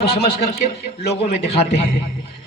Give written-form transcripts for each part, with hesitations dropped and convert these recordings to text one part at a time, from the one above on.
کو سمجھ کر کے لوگوں میں دکھاتے ہیں.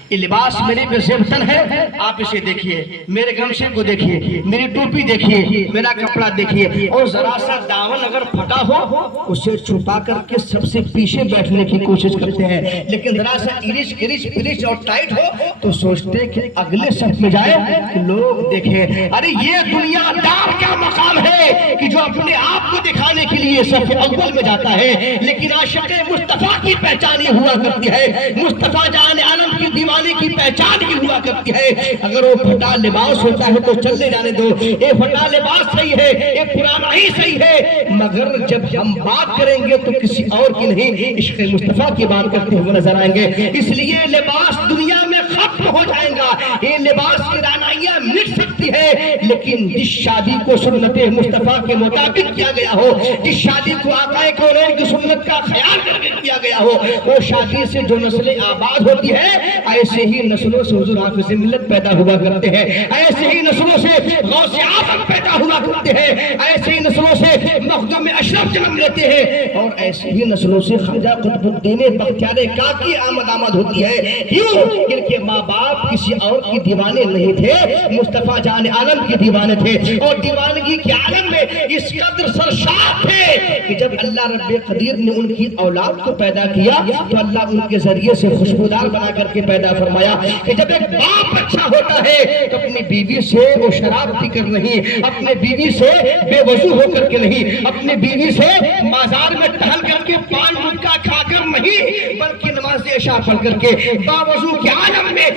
یہ لباس میرے پہ زیبتن ہے، آپ اسے دیکھیے، میرے گمچے کو دیکھیے، میری ٹوپی دیکھیے، میرا کپڑا دیکھیے، اور ذرا سا دامن اگر پھٹا ہو اسے چھپا کر کے سب سے پیچھے بیٹھنے کی کوشش کرتے ہیں، لیکن ذرا سا ارچ کرچ پرچ اور ٹائٹ ہو تو سوچتے ہیں کہ اگلے صف میں جائے کہ لوگ دیکھیں. ارے یہ دنیا دار کا مقام ہے کہ جو اپنے آپ کو دکھانے کے لیے صف اول میں جاتا ہے، لیکن عاشق مصطفیٰ کی پہچان یہ ہوا کرتی ہے، مصطفیٰ جان عالم کی دیوانے کی پہچان ہی ہوا کرتی ہے. اگر وہ پھٹا لباس ہوتا ہے تو چلنے جانے دو، یہ پھٹا لباس صحیح ہے، یہ پرانا ہی صحیح ہے، مگر جب ہم بات کریں گے تو کسی اور کی نہیں، عشق مصطفیٰ کی بات کرتے ہوئے نظر آئیں گے. اس لیے لباس دنیا میں ختم ہو جائے گا، یہ لباس کی رعنائیاں مٹ سکتی ہے، لیکن جس شادی کو سنت مصطفیٰ کے مطابق کیا گیا ہو، جس شادی کو آقا کونین کی سنت کا خیال کر کے کیا گیا ہو، وہ شادی سے جو نسلیں آباد ہوتی ہے، ایسے ہی نسلوں سے حضور حافظ ملت پیدا ہوا کرتے ہیں، ایسے ہی نسلوں سے غوث اعظم پیدا ہوا کرتے ہیں، ایسے ہی نسلوں سے مخدوم اشرف جنم لیتے ہیں، اور ایسے ہی نسلوں سے خواجہ قطب الدین بختیار کاکی آمد ہوتی ہے. کیوں؟ کیونکہ ماں باپ کسی اور کی دیوانے نہیں تھے، مصطفیٰ جان عالم کی دیوانے تھے، اور دیوانگی کے عالم میں اس قدر سرشار تھے کہ جب اللہ رب قدیر نے ان کی اولاد کو پیدا کیا تو اللہ ان کے ذریعے سے خوشبودار بنا کر کے پیدا فرمایا کہ جب ایک باپ اچھا ہوتا ہے تو اپنی بیوی سے وہ شراب پی کر نہیں، اپنے بیوی سے بے وضو ہو کر کے نہیں، اپنے بیوی سے بازار میں ٹہل کر کے پان گٹکا کھا کر نہیں، بلکہ نماز عشاء پڑھ کر کے باوضو کے عالم میں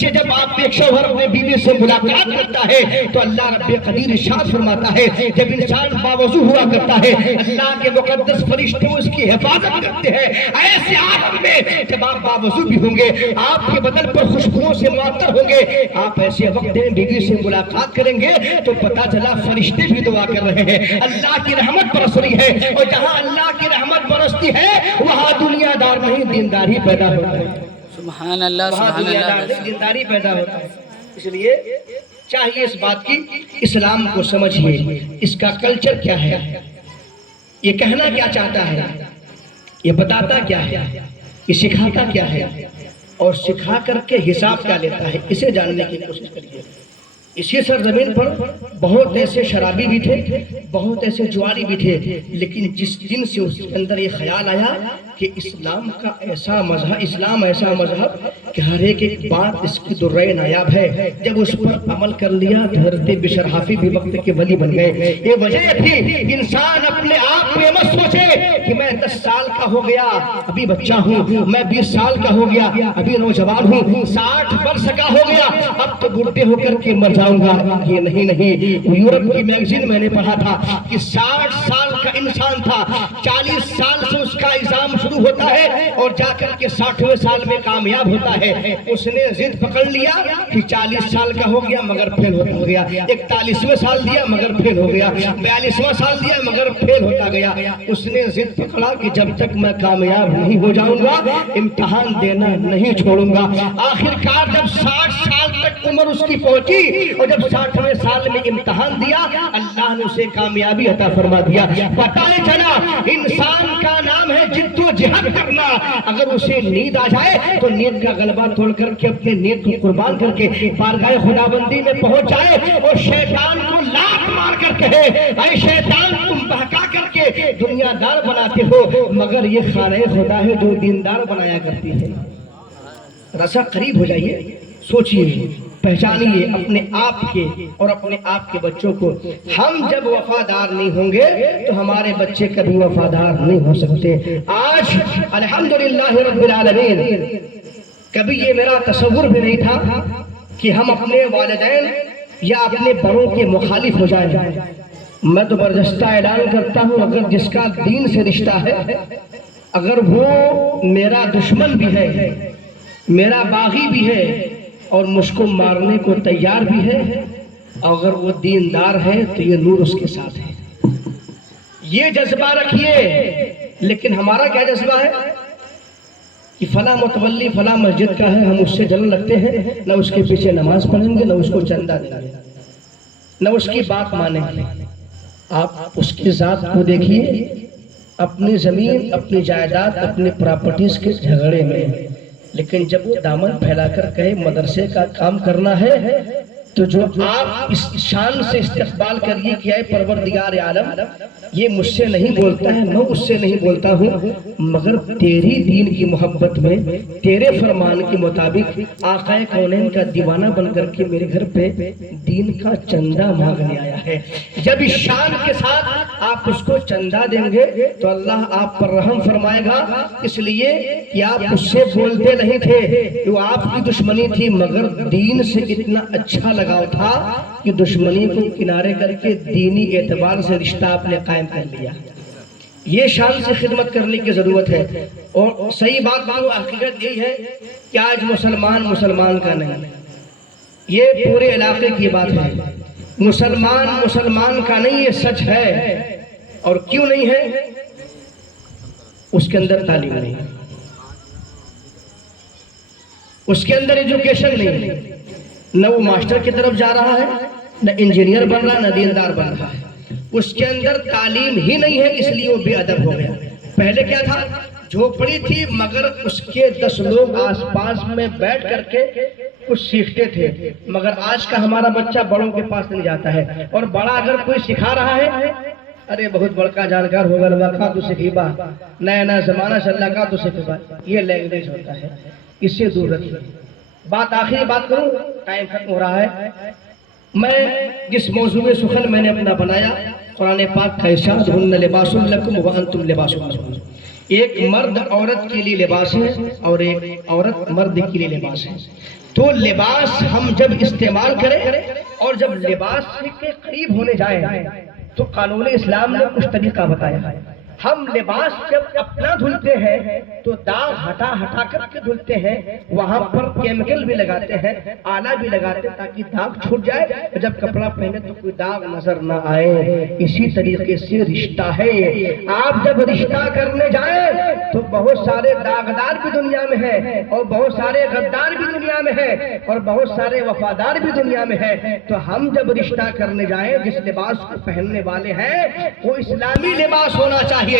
جب آپ ایک شوہر اپنے بیوی سے ملاقات کرتا ہے تو اللہ رب قدیر ارشاد فرماتا ہے جب انسان باوضو ہوا کرتا ہے اللہ کے مقدس فرشتے اس کی حفاظت کرتے ہیں. ایسے عالم میں جب آپ باوضو بھی ہوں گے، آپ کے بدن پر خوشبوؤں سے معطر ہوں گے، آپ ایسے وقت میں بیوی سے ملاقات کریں گے تو پتہ چلا فرشتے بھی دعا کر رہے ہیں، اللہ کی رحمت برس رہی ہے، اور جہاں اللہ کی رحمت برستی ہے وہاں دنیا دار نہیں دیندار ہی پیدا ہوتا ہے. سبحان اللہ، وہاں سبحان دنیا اللہ. دار نہیں دیندار ہی پیدا ہوتا ہے. اس لیے چاہیے اس بات کی اسلام کو سمجھیے، اس کا کلچر کیا ہے، یہ کہنا کیا چاہتا ہے، یہ بتاتا کیا ہے، یہ سکھاتا کیا ہے، اور سکھا کر کے حساب کیا لیتا ہے، اسے جاننے کی کوشش کریے. اسی سرزمین پر بہت ایسے شرابی بھی تھے، بہت ایسے جواری بھی تھے، لیکن جس دن سے اس کے اندر یہ خیال آیا کہ اسلام ایسا مذہب کہ ہر ایک بات اس کی درِ نایاب ہے، جب اس پر عمل کر لیا تو حضرت بشر حافی بھی وقت کے ولی بن گئے. یہ وجہ تھی انسان اپنے آپ کو مت سوچے کہ میں 10 سال کا ہو گیا ابھی بچہ ہوں، میں 20 سال کا ہو گیا ابھی نوجوان ہوں، 60 برس کا ہو گیا اب تو بوڑھے ہو کر کے مر جاؤں گا. یہ نہیں. یورپ کی میگزین میں نے پڑھا تھا کہ 60 سال کا انسان تھا، 40 سال سے اس کا ایگزام شروع ہوتا ہے اور جا کر کے 60ویں سال میں کامیاب ہوتا ہے. اس نے ضد پکڑ لیا کہ 40 سال کا ہو گیا مگر فیل ہوتا ہو گیا، 41واں سال دیا مگر فیل ہو گیا، 42واں سال دیا مگر فیل ہوتا گیا. اس نے ضد پکڑا کہ جب تک میں کامیاب نہیں ہو جاؤں گا امتحان دینا نہیں چھوڑوں گا. آخر کار جب 60 سال تک عمر اس کی پہنچی اور جب 60ویں سال میں امتحان دیا اللہ نے اسے کامیابی عطا فرما دیا. پتہ چلا انسان کا نام ہے جد و جہد کرنا. اگر اسے نیند آ جائے تو نیند کا غلبہ توڑ کر کے اپنے نیند کو قربان کر کے بارگاہ خداوندی میں پہنچ جائے اور شیطان کو لات مار کر کہے اے شیطان تم بہکا کر کے دنیا دار بناتے ہو مگر یہ خانہ خدا ہے جو دیندار بنایا کرتی ہے. رسا قریب ہو جائیے، سوچئے، پہچانیے اپنے آپ کے اور اپنے آپ کے بچوں کو. ہم جب وفادار نہیں ہوں گے تو ہمارے بچے کبھی وفادار نہیں ہو سکتے. آج الحمدللہ رب العالمین کبھی یہ میرا تصور بھی نہیں تھا کہ ہم اپنے والدین یا اپنے بڑوں کے مخالف ہو جائیں. میں تو برجستہ اعلان کرتا ہوں اگر جس کا دین سے رشتہ ہے، اگر وہ میرا دشمن بھی ہے، میرا باغی بھی ہے اور مجھ کو مارنے کو تیار بھی ہے، اگر وہ دیندار ہے تو یہ نور اس کے ساتھ ہے. یہ جذبہ رکھیے. لیکن ہمارا کیا جذبہ ہے کہ فلاں متولی فلاں مسجد کا ہے، ہم اس سے جلن لگتے ہیں، نہ اس کے پیچھے نماز پڑھیں گے، نہ اس کو چندہ دیں گے، نہ اس کی بات مانیں گے. آپ اس کی ذات کو دیکھیے اپنی زمین، اپنی جائیداد، اپنی پراپرٹیز کے جھگڑے میں، لیکن جب وہ دامن پھیلا کر کہے مدرسے کا کام کرنا ہے تو جو آپ اس شان سے استقبال کریے کہ اے پروردگار عالم، یہ مجھ سے نہیں بولتا ہے، میں اس سے نہیں بولتا ہوں، مگر تیری دین کی محبت میں، تیرے فرمان کے مطابق آقا کونین کا دیوانہ بن کر کے میرے گھر پہ دین کا چندہ مانگنے آیا ہے۔ جب اس شان کے ساتھ آپ اس کو چندہ دیں گے تو اللہ آپ پر رحم فرمائے گا، اس لیے کہ آپ اس سے بولتے نہیں تھے، وہ آپ کی دشمنی تھی، مگر دین سے اتنا اچھا لگاؤ تھا کہ دشمنی کو کنارے کر کے دینی اعتبار سے رشتہ آپ نے قائم کر لیا۔ یہ شان سے خدمت کرنے کی ضرورت ہے۔ اور صحیح بات تو حقیقت یہی ہے کہ آج مسلمان کا نہیں، یہ پورے علاقے کی بات ہے، مسلمان کا نہیں، یہ سچ ہے۔ اور کیوں نہیں ہے؟ اس کے اندر تعلیم نہیں، اس کے اندر ایجوکیشن نہیں، نہ وہ ماسٹر کی طرف جا رہا ہے، نہ انجینئر بن رہا ہے، نہ دیندار بن رہا ہے، اس کے اندر تعلیم ہی نہیں ہے، اس لیے وہ بے ادب ہو گیا۔ پہلے کیا تھا؟ جھوپڑی تھی، مگر اس کے 10 لوگ آس پاس میں بیٹھ کر کے کچھ سیکھتے تھے، مگر آج کا ہمارا بچہ بڑوں کے پاس نہیں جاتا ہے، اور بڑا اگر کوئی سکھا رہا ہے، ارے بہت بڑکا جانکار ہوگا، لوکا تو سکھیبا، نیا زمانہ چل کا تو سکھیبا، یہ لینگویج ہوتا ہے، اس سے دور رکھیے۔ آخری بات کروں، ٹائم ختم ہو رہا ہے۔ میں جس موضوع سخن میں نے اپنا بنایا، قرآن پاک کا ارشاد ہن لباس لکم وانتم لباس لہن، ایک مرد عورت کے لیے لباس ہے اور ایک عورت مرد کے لیے لباس ہے۔ تو لباس ہم جب استعمال کریں اور جب لباس کے قریب ہونے جائیں تو قانون اسلام نے کچھ طریقہ بتایا ہے۔ ہم لباس جب اپنا دھلتے ہیں تو داغ ہٹا کر کے دھلتے ہیں، وہاں پر کیمیکل بھی لگاتے ہیں، آلہ بھی لگاتے ہیں تاکہ داغ چھوٹ جائے، جب کپڑا پہنے تو کوئی داغ نظر نہ آئے۔ اسی طریقے سے رشتہ ہے، آپ جب رشتہ کرنے جائیں تو بہت سارے داغدار بھی دنیا میں ہیں، اور بہت سارے غدار بھی دنیا میں ہیں، اور بہت سارے وفادار بھی دنیا میں ہیں۔ تو ہم جب رشتہ کرنے جائیں، جس لباس کو پہننے والے ہیں وہ اسلامی لباس ہونا چاہیے۔